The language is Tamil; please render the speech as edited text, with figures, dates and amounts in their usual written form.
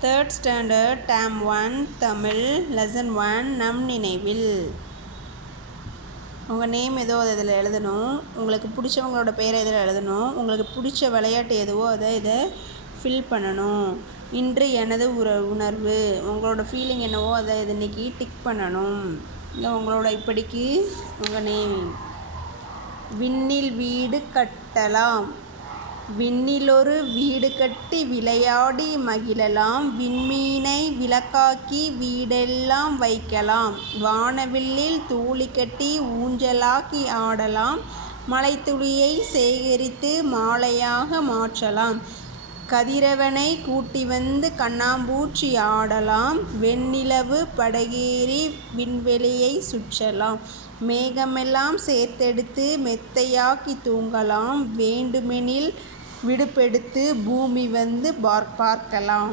3rd Standard Term 1 Tamil Lesson 1 நம் நினைவில். உங்கள் நேம் ஏதோ இதில் எழுதணும். உங்களுக்கு பிடிச்சவங்களோட பேரை இதில் எழுதணும். உங்களுக்கு பிடிச்ச விளையாட்டு எதுவோ அதை இதை ஃபில் பண்ணணும். இன்று எனது உணர்வு, உங்களோட ஃபீலிங் என்னவோ அதை இன்றைக்கி டிக் பண்ணணும். இங்கே உங்களோட இப்படிக்கு உங்கள் நேம். விண்ணில் வீடு கட்டலாம், விண்ணிலொரு வீடு கட்டி விளையாடி மகிழலாம், விண்மீனை விளக்காக்கி வீடெல்லாம் வைக்கலாம், வானவில்லில் தூளி கட்டி ஊஞ்சலாக்கி ஆடலாம், மழைத்துளியை சேகரித்து மாலையாக மாற்றலாம், கதிரவனை கூட்டி வந்து கண்ணாம்பூச்சி ஆடலாம், வெண்ணிலவு படகேறி விண்வெளியை சுற்றலாம், மேகமெல்லாம் சேர்த்தெடுத்து மெத்தையாக்கி தூங்கலாம், வேண்டுமெனில் விடுப்பெடுத்து பூமி வந்து பார்க்கலாம்.